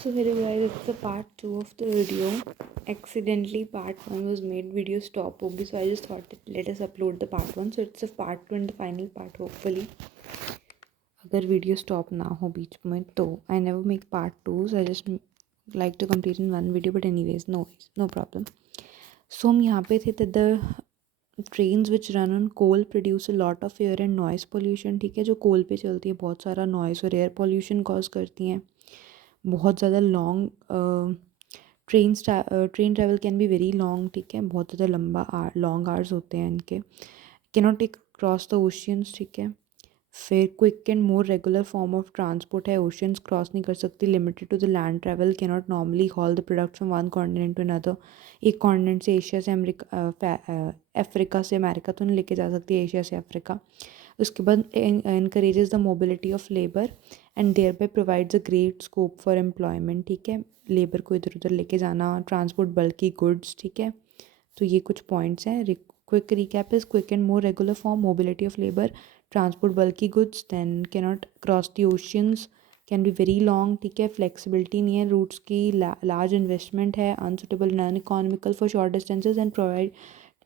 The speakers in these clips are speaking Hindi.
So hello guys, it's the part 2 of the video. Accidentally part 1 was made, video stop होगी, so I just thought that let us upload the part 1. So it's the part 2 and the final part hopefully. अगर video stop ना हो बीच में तो I never make part 2, so I just like to complete in one video, but anyways no problem. So हम यहाँ पे थे that the trains which run on coal produce a lot of air and noise pollution. ठीक है, जो कोल पे चलती है बहुत सारा noise और air pollution cause करती हैं. बहुत ज़्यादा long train travel can be very long. ठीक है, बहुत ज़्यादा लंबा लॉन्ग आवर्स होते हैं इनके. Cannot take cross the oceans. ठीक है, फिर quick and more regular form of transport है, ओशियंस क्रॉस नहीं कर सकती. Limited to the land travel, cannot normally haul the product from one continent to another. एक कॉन्टिनेंट से एशिया से अफ्रीका से अमेरिका तो नहीं लेके जा सकती, एशिया से अफ्रीका. उसके बाद encourages the mobility of labor and thereby provides a great scope for employment. ठीक है, लेबर को इधर उधर लेके जाना, ट्रांसपोर्ट बल्कि गुड्स. ठीक है, तो ये कुछ पॉइंट्स हैं. Quick recap is quick and more regular form, mobility of labour, transport बल्कि goods, then cannot cross the oceans, can be very long. ठीक है, फ्लेक्सिबिलिटी नहीं है रूट्स की, लार्ज इन्वेस्टमेंट है, unsuitable non economical for short distances and provide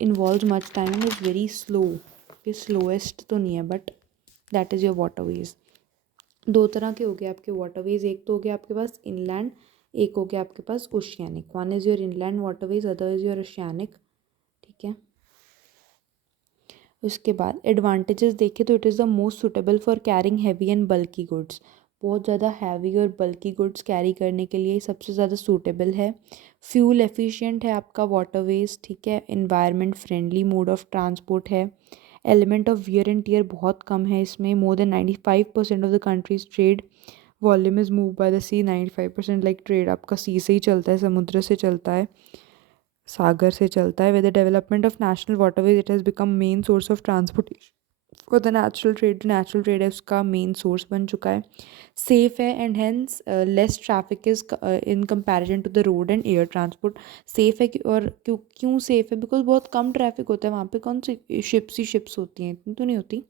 involve much time and is very slow. ये स्लोएस्ट तो नहीं है but that is your waterways. दो तरह के हो गए आपके वाटरवेज, एक तो हो गया आपके पास इनलैंड, एक हो गया आपके पास oceanic. One is your inland waterways, other is your oceanic. ठीक है, उसके बाद एडवांटेजेस देखें तो it is the most suitable for carrying heavy and bulky goods. बहुत ज़्यादा हैवी और बल्की गुड्स कैरी करने के लिए सबसे ज़्यादा सूटेबल है. फ्यूल एफिशिएंट है आपका वाटरवेज. ठीक है, environment friendly mode of transport है. Element of wear and tear बहुत कम है इसमें. More than 95% of the countries trade volume is move by the sea. 95% like trade आपका सी से ही चलता है, समुद्र से चलता है, सागर से चलता है. With the development of national waterways it has become main source of transportation for the natural trade. जो नेचुरल ट्रेड है उसका मेन सोर्स बन चुका है. सेफ है and hence less traffic is in comparison to the road and air transport. Safe है और क्यों सेफ है, बिकॉज बहुत कम ट्रैफिक होता है वहाँ पे. कौन सी शिप्स होती हैं, इतनी तो नहीं होती,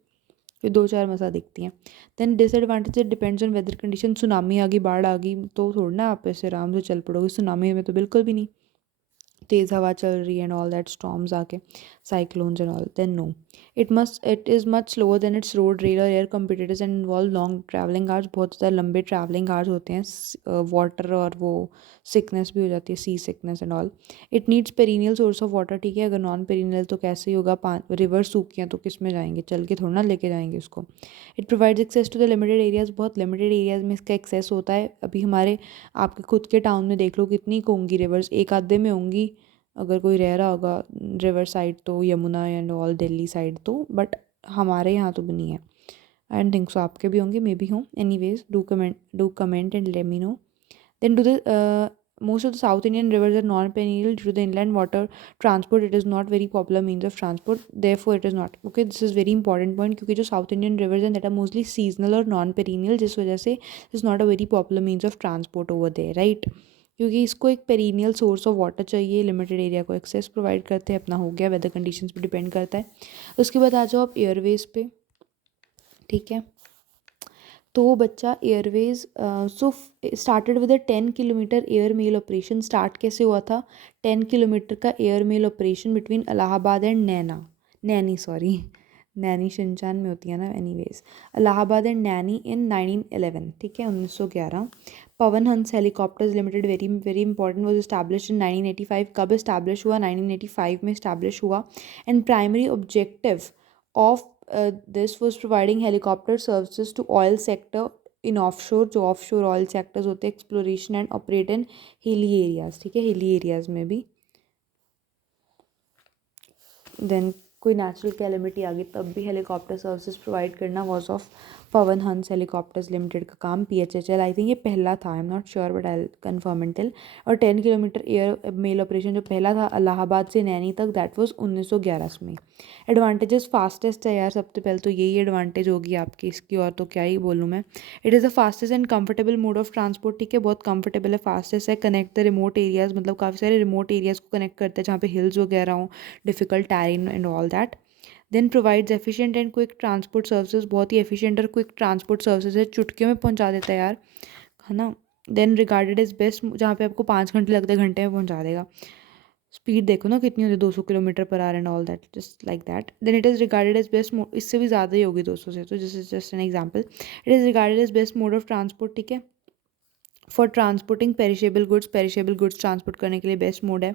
ये दो चार मसा दिखती हैं. Then disadvantage depends on weather condition. Tsunami आ गई, बाढ़ आ गई तो थोड़ा ना आप ऐसे आराम से चल पड़ोगे. सुनामी में तो बिल्कुल भी नहीं, तेज़ हवा चल रही है एंड ऑल दैट, स्टॉर्म्स आके, cyclones and all, then no. It is much slower than its road rail और air competitors and involve long travelling hours. बहुत ज़्यादा लंबे ट्रैवलिंग आवर्स होते हैं. वाटर और वो सिकनेस भी हो जाती है, sea sickness and all. It needs perennial source of water. ठीक है, अगर नॉन पेरिनियल तो कैसे ही होगा, रिवर सूखी हैं तो किस में जाएंगे, चल के थोड़ा ना लेके जाएंगे उसको. It provides access to the limited areas. बहुत लिमिटेड एरियाज में इसका एक्सेस होता है. अभी हमारे आपके खुद के टाउन में देख लो कितनी होंगी रिवर्स, एक आधे में होंगी अगर कोई रह रहा होगा रिवर साइड तो, Yamuna and all Delhi side तो, बट हमारे यहाँ तो भी नहीं है. आई डोंट थिंक सो, आपके भी होंगे, मे बी हों. Anyways do comment and let me know. Then to the most of the South Indian rivers are non-perennial due to the inland water transport. It is not very popular means of transport, therefore it is not. Okay, this is very important point क्योंकि जो South Indian rivers हैं that are mostly seasonal और non-perennial, जिस वजह से this is not a very popular means of transport over there, right? क्योंकि इसको एक पेरिनियल सोर्स ऑफ वाटर चाहिए, लिमिटेड एरिया को एक्सेस प्रोवाइड करते हैं. अपना हो गया, वेदर कंडीशंस पे डिपेंड करता है. उसके बाद आ जाओ आप एयरवेज पे. ठीक है, तो बच्चा airways so started with a 10 kilometre air mail operation. Start कैसे हुआ था, 10 किलोमीटर का air mail operation between Allahabad and Naini Shinchan में होती है ना. Anyways, Allahabad and Naini in 1911. ठीक है, 1911. Pawan Hans helicopters limited, very very important, was establish in 1985. कब इस्टेब्लिश हुआ, 1985 में इस्टेब्लिश हुआ. And primary objective of this was providing helicopter services to oil sector in offshore. जो offshore oil sectors होते हैं, exploration and operate in hilly areas. ठीक है, hilly areas में भी. then कोई नेचुरल कैलेमिटी आ गई तब भी हेलीकॉप्टर सर्विसेज प्रोवाइड करना was of Pawan Hans helicopters limited का काम. PHHL आई थिंक ये पहला था, I am not sure but I confirm and tell. और 10 किलोमीटर एयर मेल ऑपरेशन जो पहला था इलाहाबाद से नैनी तक, दैट वाज 1911 में. एडवांटेजेस, फास्टेस्ट है यार, सबसे पहले तो यही एडवांटेज होगी आपकी इसकी, और तो क्या ही बोलूँ मैं. It is the fastest and comfortable mode of transport. ठीक है, बहुत कंफर्टेबल है, फास्टेस्ट है. कनेक्ट द रिमोट एरियाज, मतलब काफ़ी सारे रिमोट एरियाज़ को कनेक्ट करता है जहाँ पे हिल्स वगैरह हों, difficult terrain and all that. Then provides efficient and quick transport services. बहुत ही एफिशिएंट और क्विक ट्रांसपोर्ट सर्विसेज है, चुटकियों में पहुंचा देता है यार, है ना. देन रिगार्डेड एज बेस्ट, जहाँ पे आपको 5 घंटे लगते हैं घंटे में पहुँचा देगा। स्पीड देखो ना कितनी होती है, 200 kilometre per hour and all that, just like that. Then it is regarded as best, इससे भी ज़्यादा ही होगी 200 से, तो this is just an example. It is regarded as best mode of transport, ठीक है, for transporting perishable goods transport करने के लिए बेस्ट मोड है।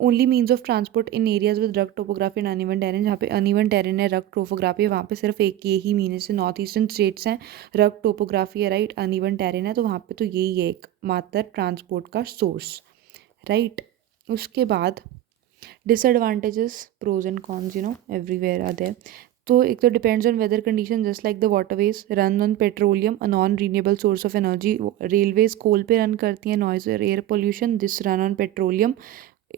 Only means of transport in areas with rugged topography and uneven terrain, जहाँ पे अनइवन टेरेन है, रग टोपोग्राफी है, वहाँ पे सिर्फ एक ये ही मीन है। जैसे नॉर्थ ईस्टर्न स्टेट्स हैं, रग टोपोग्राफी है, राइट, अनइवन टेरेन है, तो वहाँ पे तो यही है एक मात्र ट्रांसपोर्ट का सोर्स, राइट। उसके बाद disadvantages, pros and cons, everywhere are there. तो एक तो depends on weather condition, just like the waterways run on petroleum, a non renewable source of energy. Railways coal पे रन करती हैं, नॉइज और air pollution, this run on petroleum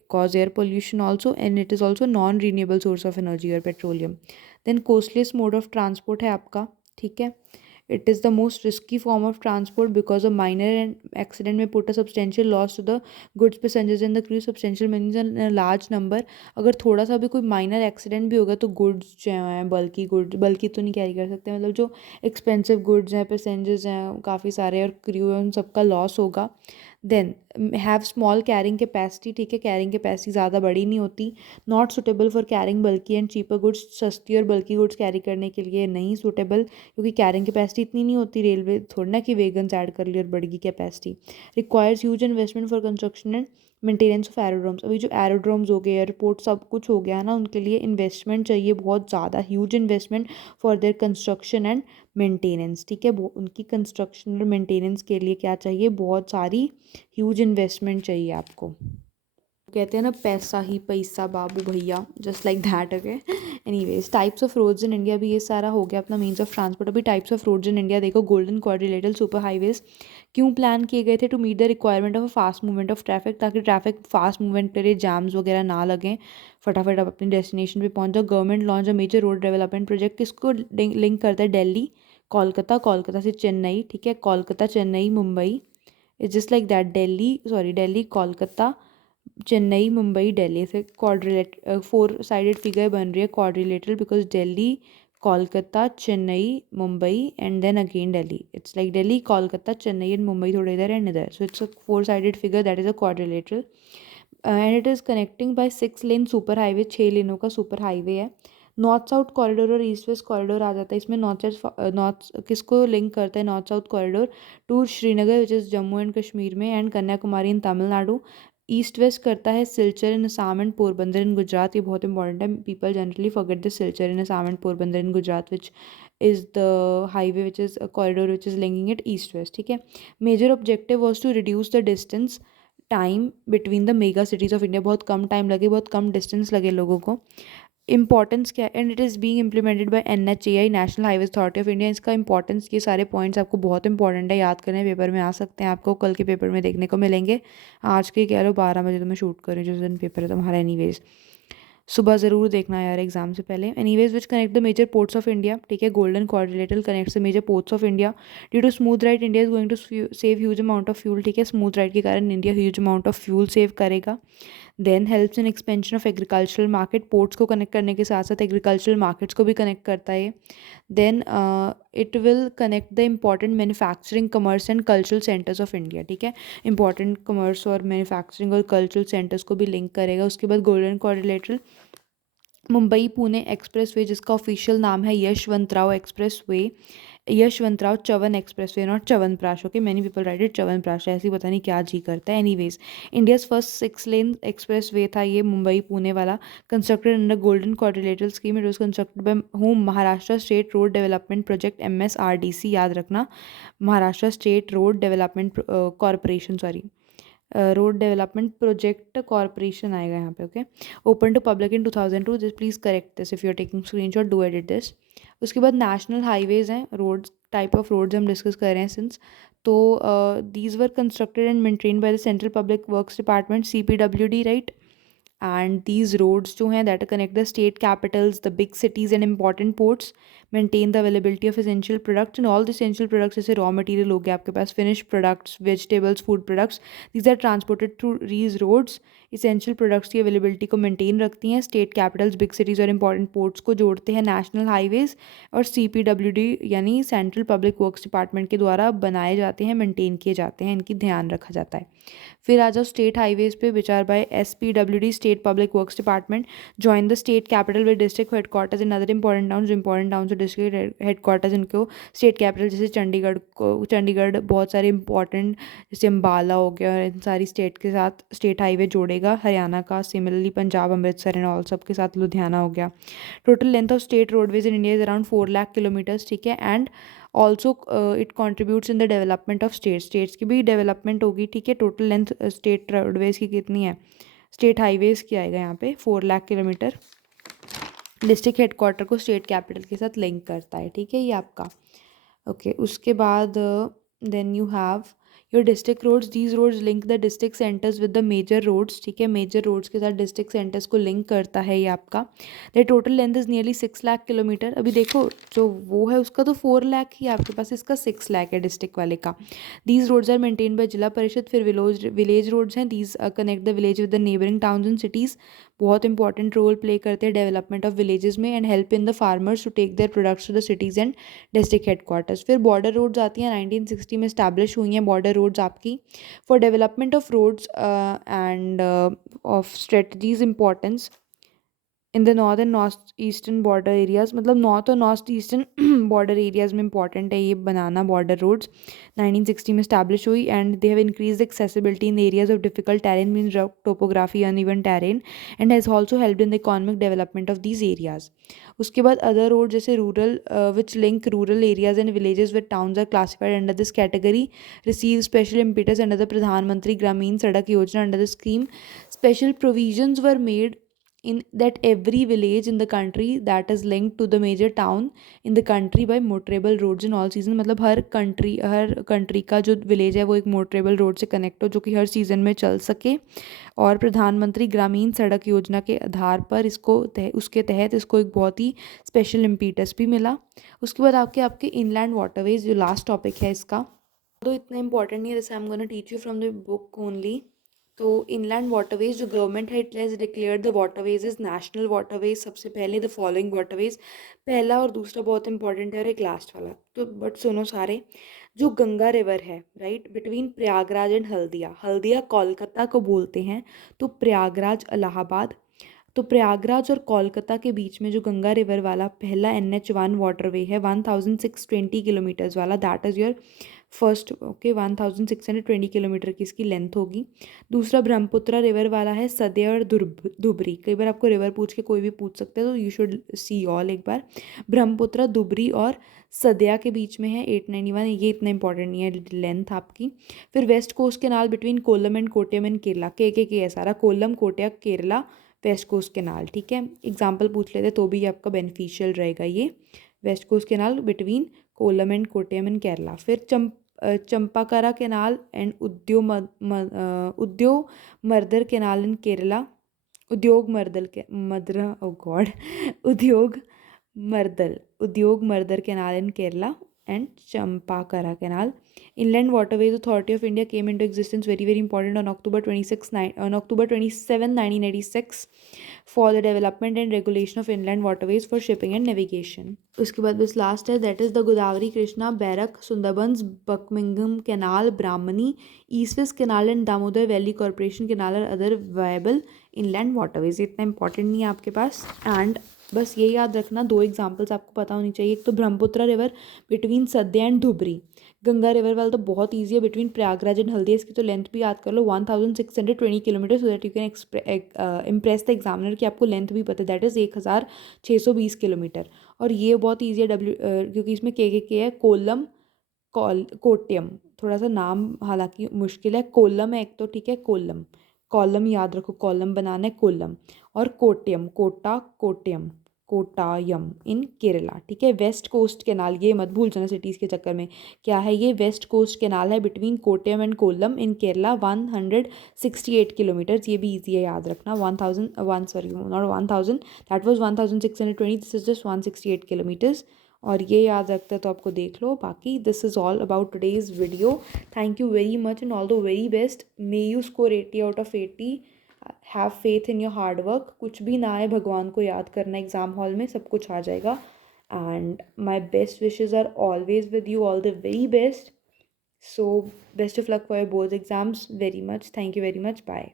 cause air pollution also, and it is also non renewable source of energy or petroleum. Then costliest mode of transport है आपका, ठीक है, it is the most risky form of transport because a minor accident may put a substantial loss to the goods passengers and the crew. Substantial means a large number, अगर थोड़ा सा भी कोई माइनर एक्सीडेंट भी होगा तो गुड्स जो हैं, बल्कि गुड्स, बल्कि तो नहीं कैरी कर सकते, मतलब जो एक्सपेंसिव गुड्स हैं, पैसेंजर्स हैं काफ़ी सारे और क्रू है, उन सबका लॉस होगा। Then have small carrying capacity, ठीक है, कैरिंग कैपेसिटी ज़्यादा बड़ी नहीं होती। Not suitable for carrying bulky and cheaper goods, सस्ती और बल्कि गुड्स कैरी करने के लिए नहीं सूटेबल, क्योंकि कैरिंग कैपेसिटी इतनी नहीं होती। रेलवे थोड़ी ना कि वेगन्स ऐड कर ली और बढ़ गई capacity. Requires huge investment for construction and maintenance of aerodromes. अभी जो एरोड्रोम्स हो गए, एयरपोर्ट, सब कुछ हो गया ना, उनके लिए इन्वेस्टमेंट चाहिए बहुत ज़्यादा, huge investment for their construction and maintenance, ठीक है। उनकी कंस्ट्रक्शन और मेंटेनेंस के लिए क्या चाहिए, बहुत सारी ह्यूज इन्वेस्टमेंट चाहिए आपको। कहते हैं ना पैसा ही पैसा बाबू भैया, just like that, okay. Anyways types of roads in India, भी ये सारा हो गया अपना मीन्स ऑफ ट्रांसपोर्ट। अभी types of roads in India देखो, गोल्डन क्वाड्रिलेटरल सुपर हाईवेज क्यों प्लान किए गए थे, to meet the requirement of a fast movement of traffic, ताकि ट्रैफिक फास्ट मूवमेंट करे, जाम्स वगैरह ना लगें, फटाफट आप अपनी डेस्टिनेशन पे पहुंच जाओ। Government launch a major road development project, किसको लिंक करता है, दिल्ली कोलकाता, कोलकाता से चेन्नई, ठीक है, Kolkata Chennai Mumbai, it's just like that, Delhi Kolkata Chennai Mumbai Delhi से क्वाड्रिलेट 4 साइडेड फिगर बन रही है quadrilateral, because Delhi Kolkata Chennai Mumbai and then again Delhi, it's like Delhi Kolkata Chennai and Mumbai, थोड़े इधर एंड इधर, so it's a 4 sided figure, that is a quadrilateral. And it is connecting by 6 lane super highway, 6 लेनों का सुपर हाईवे है। नॉर्थ साउथ कॉरिडोर और ईस्ट वेस्ट कॉरिडोर आ जाता है इसमें। नॉर्थ किसको लिंक करता है, north south corridor to Srinagar which is Jammu and Kashmir में, and Kanyakumari in Tamil Nadu. East west करता है Silchar in Assam and Porbandar in Gujarat, ये बहुत इंपॉर्टेंट है, people generally forget the Silchar in Assam and Porbandar in Gujarat, which is the highway which is corridor which is linking it east west, ठीक है। Major objective was to reduce the distance time between the mega cities of India, बहुत कम टाइम लगे, बहुत कम डिस्टेंस लगे लोगों को। इंपॉर्टेंस क्या है, and it is being implemented by NHAI, national highways authority of India. इसका इंपॉर्टेंस, ये सारे पॉइंट्स आपको बहुत इंपॉर्टेंट है, याद करने, पेपर में आ सकते हैं, आपको कल के पेपर में देखने को मिलेंगे। आज के कह लो 12 बजे तो मैं शूट कर रही हूँ, जिस दिन पेपर है तुम्हारा, एनीवेज सुबह ज़रूर देखना यार एग्जाम से पहले। Anyways which connect the major ports of India, ठीक है, golden quadrilateral connects the major ports of India. Due to smooth ride India is going to save huge amount of fuel, ठीक है, स्मूथ राइड के कारण India huge amount of fuel save करेगा। Then helps in expansion of agricultural market, ports को कनेक्ट करने के साथ साथ एग्रीकल्चरल मार्केट्स को भी कनेक्ट करता है। Then it will connect the important manufacturing commerce and cultural centres of India, ठीक है, इंपॉर्टेंट कमर्स और मैन्युफैक्चरिंग और कल्चरल सेंटर्स को भी लिंक करेगा। उसके बाद golden quadrilateral Mumbai Pune express way, जिसका ऑफिशियल नाम है Yashwantrao express way, Yashwantrao Chavan express way, not chyawanprash, okay, many people write it chyawanprash, ऐसे पता नहीं क्या जी करता है। Anyways India's first 6 lane express way था ये मुंबई पुणे वाला, constructed under golden quadrilateral scheme. It was constructed by home, Maharashtra state road development project, MSRDC, याद रखना, Maharashtra state road development corporation, sorry, road development project corporation आएगा यहाँ पे, okay. Open to public in 2002, this please correct this if you are taking screenshot, do edit this. उसके बाद नेशनल हाईवेज़ हैं, रोड्स, टाइप ऑफ रोड्स हम डिस्कस कर रहे हैं सिंस, तो these were constructed and maintained by the central public works department, CPWD, right. And these roads जो हैं that connect the state capitals, the big cities and important ports, maintain the availability of essential products and all the essential products, जैसे रॉ मटेरियल हो गया आपके पास, finish products, vegetables, food products, these are transported through these roads. Essential products की अवेलेबिलिटी को मेंटेन रखती हैं। स्टेट कैपिटल्स, बिग सिटीज़ और इंपॉर्टेंट पोर्ट्स को जोड़ते हैं। नेशनल हाईवेज़ और CPWD यानी सेंट्रल पब्लिक वर्क्स डिपार्टमेंट के द्वारा बनाए जाते हैं, मेंटेन किए जाते हैं, इनकी ध्यान रखा जाता है। फिर आ जाओ स्टेट हाईवेज़ पे, which are by SPWD state public works department, join the state capital with district headquarters in other important towns और डिस्ट्रिक्ट हेडक्वार्टर्स, इनको स्टेट कैपिटल जैसे चंडीगढ़ बहुत सारे इंपॉर्टेंट जैसे अम्बाला हो गया, इन सारी स्टेट के साथ स्टेट हाईवे जोड़ेगा। हरियाणा का similarly Punjab, Amritsar and all सब के साथ लुधियाना हो गया। Total length of state roadways in India is around 4 lakh kilometres, ठीक है। And also it contributes in the development of states की भी डेवलपमेंट होगी, ठीक है। टोटल लेंथ स्टेट रोडवेज की कितनी है, स्टेट हाईवेज़ की आएगा यहाँ पे 4 लाख किलोमीटर। डिस्ट्रिक्ट हेडक्वार्टर को स्टेट कैपिटल के साथ लिंक करता है, ठीक है, ये आपका ओके। उसके बाद then you have your district roads, these roads link the district centres with the major roads, ठीक है। मेजर रोड्स के साथ डिस्ट्रिक्ट सेंटर्स को लिंक करता है ये आपका। The total length is nearly 6 lakh kilometre. अभी देखो जो वो है उसका तो 4 लाख ही आपके पास, इसका 6 लाख है डिस्ट्रिक्ट वाले का। These roads are maintain by Zila Parishad. फिर विलेज रोड्स हैं, these connect the village with the neighbouring towns and cities, बहुत इंपॉर्टेंट रोल प्ले करते हैं डेवलपमेंट ऑफ विलेजेस में, and help in the farmers to take their products to the cities and district headquarters. फिर बॉर्डर रोड्स आती हैं, 1960 में स्टैब्लिश हुई हैं बॉर्डर रोड्स आपकी। For development of roads and of strategies importance in the north and north eastern border areas, मतलब नॉर्थ और नॉर्थ ईस्टर्न बॉर्डर एरियाज़ में इंपॉर्टेंट है ये बनाना बॉर्डर रोड्स। 1960 में स्टैब्लिश हुई, and they have increase accessibility in areas of difficult terrain, mean topography, uneven terrain, and has also helped in the economic development of these areas. उसके बाद अदर रोड जैसे rural which link rural areas and villages with towns are classified under this category, receive special impetus under the प्रधानमंत्री ग्रामीण सड़क योजना। Under the scheme special provisions were made in that every village in the country that is linked to the major town in the country by motorable roads in all season, मतलब हर कंट्री का जो विलेज है वो एक मोटरेबल रोड से कनेक्ट हो जो कि हर सीज़न में चल सके। और प्रधानमंत्री ग्रामीण सड़क योजना के आधार पर उसके तहत इसको एक बहुत ही स्पेशल इम्पीटस भी मिला। उसके बाद आपके इनलैंड वाटरवेज जो लास्ट टॉपिक है इसका, तो इतना इंपॉर्टेंट नहीं है, जैसे I am gonna teach you from the book only. तो इनलैंड वाटरवेज जो गवर्नमेंट है, it has declared the waterways is national waterways. सबसे पहले द फॉलोइंग वाटरवेज, पहला और दूसरा बहुत इंपॉर्टेंट है और एक लास्ट वाला, तो बट सुनो सारे। जो गंगा रिवर है right between Prayagraj and Haldia, Haldia Kolkata को बोलते हैं, तो प्रयागराज इलाहाबाद। तो प्रयागराज और कोलकाता के बीच में जो गंगा रिवर वाला पहला NH1 वाटरवे है 1620 किलोमीटर्स वाला, that is your first okay. 1620 kilometre की इसकी लेंथ होगी। दूसरा ब्रह्मपुत्र रिवर वाला है सदया और धुबरी। कई बार आपको रिवर पूछ के कोई भी पूछ सकते हैं, तो यू शुड सी ऑल एक बार। ब्रह्मपुत्र, धुबरी और सदया के बीच में है 891, ये इतना इंपॉर्टेंट नहीं है लेंथ आपकी। फिर west coast canal between Kollam and Kottayam and Kerala, के है सारा, Kollam, Kottayam, Kerala, west coast canal, ठीक है। एग्जाम्पल पूछ लेते तो भी आपका बेनिफिशियल रहेगा ये। West coast canal between Kollam and Kottayam and Kerala. फिर Champakara canal and Udyogamandal canal in Kerala, Udyogamandal canal in Kerala and Champakara Canal. Inland Waterways Authority of India came into existence, very important, on October 27, 1986 for the development and regulation of inland waterways for shipping and navigation. उसके बाद बस लास्ट है, that is the Godavari, Krishna, Barak, Sundarbans, Buckmingham Canal, Brahmani, East West Canal and Damodar Valley Corporation Canal are other viable inland waterways. इतना इंपॉर्टेंट नहीं है आपके पास। एंड बस ये याद रखना, दो एग्जांपल्स आपको पता होनी चाहिए। एक तो ब्रह्मपुत्र रिवर बिटवीन सद्या एंड धुबरी, गंगा रिवर वाला तो बहुत ईजी है, बिटवीन प्रयागराज एंड हल्दिया, इसकी तो लेंथ भी याद कर लो 1620 kilometre, so that you can impress the examiner कि आपको लेंथ भी पता है, दैट इज़ 1620 किलोमीटर। और ये बहुत ईजी है क्योंकि इसमें के है, कोल्लम, कोट्टयम, थोड़ा सा नाम हालांकि मुश्किल है, कोल्लम है एक तो, ठीक है, कॉलम याद रखो, कॉलम बनाना है, कोल्लम, और कोट्टयम, कोट्टायम इन केरला, ठीक है। वेस्ट कोस्ट केनाल, ये मत भूल जाना सिटीज़ के चक्कर में, क्या है ये, वेस्ट कोस्ट केनाल है between Kottayam and Kollam in Kerala, 168 kilometres, ये भी ईजी है याद रखना। 1620, दिस इज जस्ट 168 किलोमीटर्स और ये याद रखते हैं तो आपको देख लो। बाकी this is all about today's video. Thank you very much and all the very best. May you score 80/80। Have faith in your hard work. कुछ भी ना आए, भगवान को याद करना एग्ज़ाम हॉल में, सब कुछ आ जाएगा। And my best wishes are always with you, all the very best. So best of luck for your both exams very much. Thank you very much. Bye.